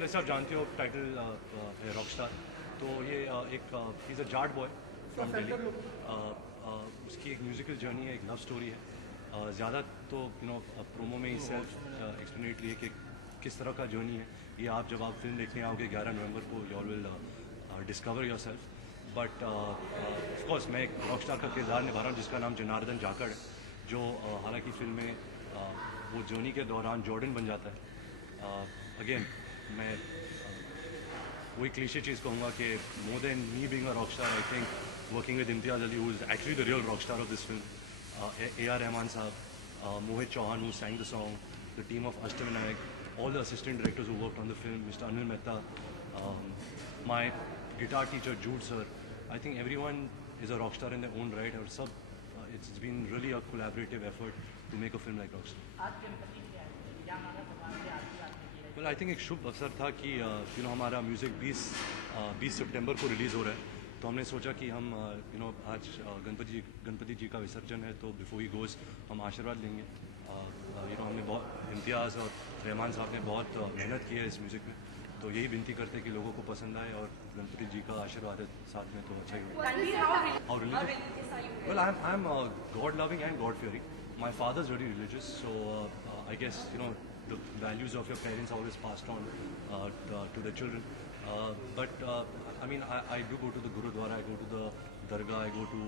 जैसे आप जानते हो टाइटल है रॉकस्टार, तो ये एक is a Jat boy from Delhi. उसकी एक म्यूज़िकल जर्नी है, एक लव स्टोरी है। ज़्यादा तो प्रोमो में ही सेल्फ एक्सप्लेनेटरी है कि किस तरह का जर्नी है ये। आप जब आप फिल्म देखने आओगे 11 नवंबर को, you all will discover your self. But of course मैं एक रॉकस्टार का किरदार निभा रहा हूँ जिसका नाम जनार्दन जाखड़ है, जो हालांकि फिल्म में वो जर्नी के दौरान जॉर्डन बन जाता है। अगेन मैं वही क्लीशे चीज़ कहूँगा कि more than me being a Rockstar, I think working with Imtiaz Ali, who is actually the real Rockstar of this film, A.R. Rahman साहब, Mohit Chauhan, who sang the song, the team of Ashtavinayak, all the assistant directors who worked on the film, Mr. Anil Mehta, my guitar teacher Jude sir. I think everyone is a rock star in their own right. और सब it's been really a collaborative effort to make a film like Rockstar. Well, I think एक शुभ अवसर था कि हमारा म्यूज़िक 20 सितंबर को रिलीज़ हो रहा है, तो हमने सोचा कि हम आज गणपति जी का विसर्जन है, तो बिफोर ही गोज़ हम आशीर्वाद लेंगे। हमने बहुत इम्तियाज़ और रहमान साहब ने बहुत मेहनत की है इस म्यूज़िक में, तो यही विनती करते हैं कि लोगों को पसंद आए और गणपति जी का आशीर्वाद है साथ में, तो अच्छा ही होगा। और religious, well I am God loving and God fearing. My father is very religious, so I guess the values of your parents are always passed on to the children. But I mean, I do go to the Gurudwara, I go to the Dargah, I go to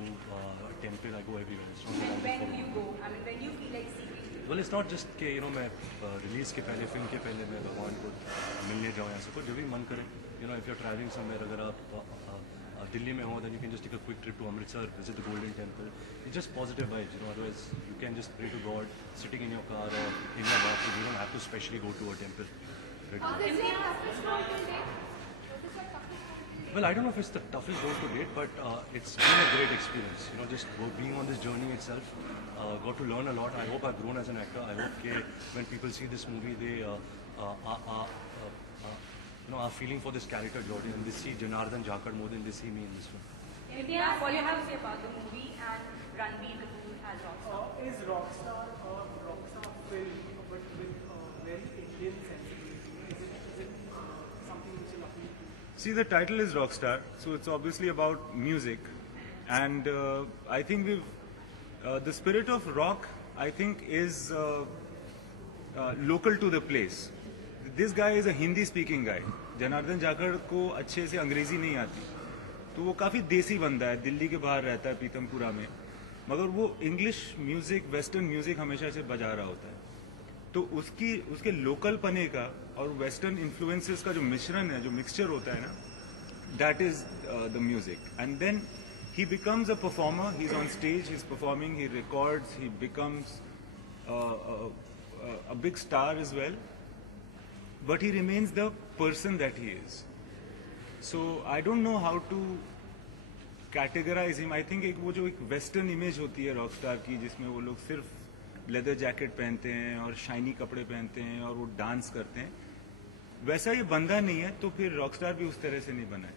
temple, I go everywhere. It's not that when you go, I mean, when you feel like seeking. well, it's not just कि मैं रिलीज़ के पहले, फिल्म के पहले मैं भगवान को मिलने जाऊँ, ऐसा कुछ जब भी मन करे, if you're traveling somewhere, अगर आप दिल्ली में हो, then you can just take a quick trip to Amritsar, visit the Golden Temple. It's just positive vibes, otherwise you can just pray to God sitting in your car or in your bathroom. You don't have to specially go to a temple. Well, I don't know if it's the toughest road to date, but it's been a great experience. Just being on this journey itself, got to learn a lot. I hope I've grown as an actor. I hope that when people see this movie, they are feeling for this character Jordan, and they see Janardhan Jakhad more than they see me in this film. India, what do you have to say about the movie and Ranbir Kapoor as Rockstar? Is Rockstar a rockstar film, but with very Indian sensibility? Is it something which will appeal to? See, the title is Rockstar, so it's obviously about music, and I think the spirit of rock, I think, is local to the place. This guy is a Hindi-speaking guy. Janardan जाखड़ को अच्छे से अंग्रेजी नहीं आती, तो वो काफ़ी देसी बंदा है, दिल्ली के बाहर रहता है पीतमपुरा में, मगर वो इंग्लिश म्यूज़िक, वेस्टर्न म्यूज़िक हमेशा से बजा रहा होता है। तो उसके लोकल पने का और वेस्टर्न इन्फ्लुएंसेस का जो मिश्रण है, जो मिक्सचर होता है ना, that is the music. And then he becomes a performer, he is on stage, he is performing, he records, he becomes a big star as well, but he remains the person that he is. So I don't know how to categorize him. I think वो जो एक western image होती है रॉकस्टार की, जिसमें वो लोग सिर्फ लेदर जैकेट पहनते हैं और शाइनी कपड़े पहनते हैं और वो डांस करते हैं, वैसा ये बंदा नहीं है, तो फिर रॉकस्टार भी उस तरह से नहीं बना है.